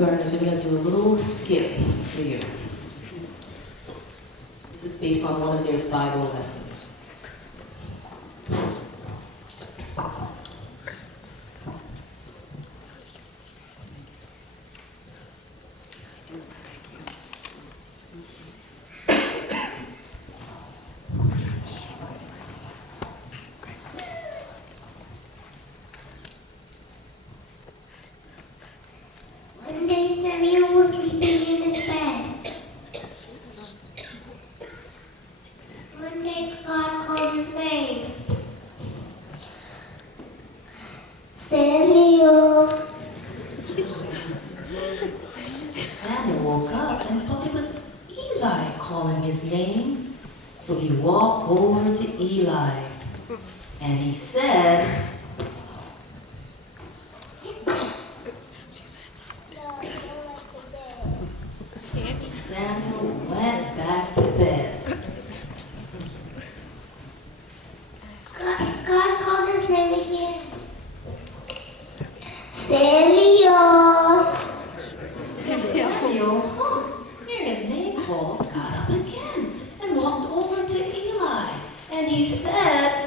Burners are going to do a little skit for you. This is based on one of their Bible lessons. One day Samuel was sleeping in his bed. One day God called his name. Samuel. Samuel woke up and thought it was Eli calling his name. So he walked over to Eli and he said, Samuel went back to bed. God called his name again. Samuel. Samuel, hearing his name called, got up again and walked over to Eli. And he said,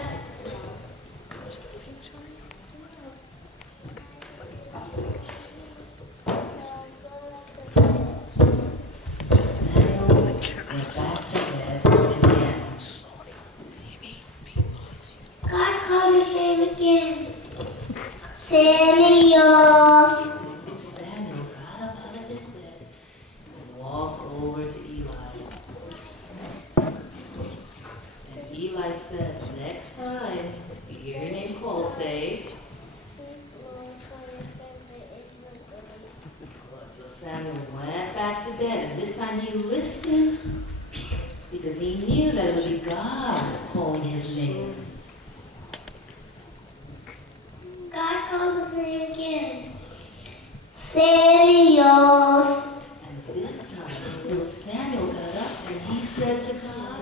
Samuel went back to bed again. God called his name again. Samuel. So Samuel got up out of his bed and walked over to Eli. And Eli said, next time you hear your name called, say, so Samuel went back to bed, and this time he listened because he knew that it would be God calling his name. God called his name again. Samuel. And this time, little Samuel got up and he said to God,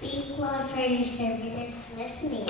Speak, Lord, for your servant is listening.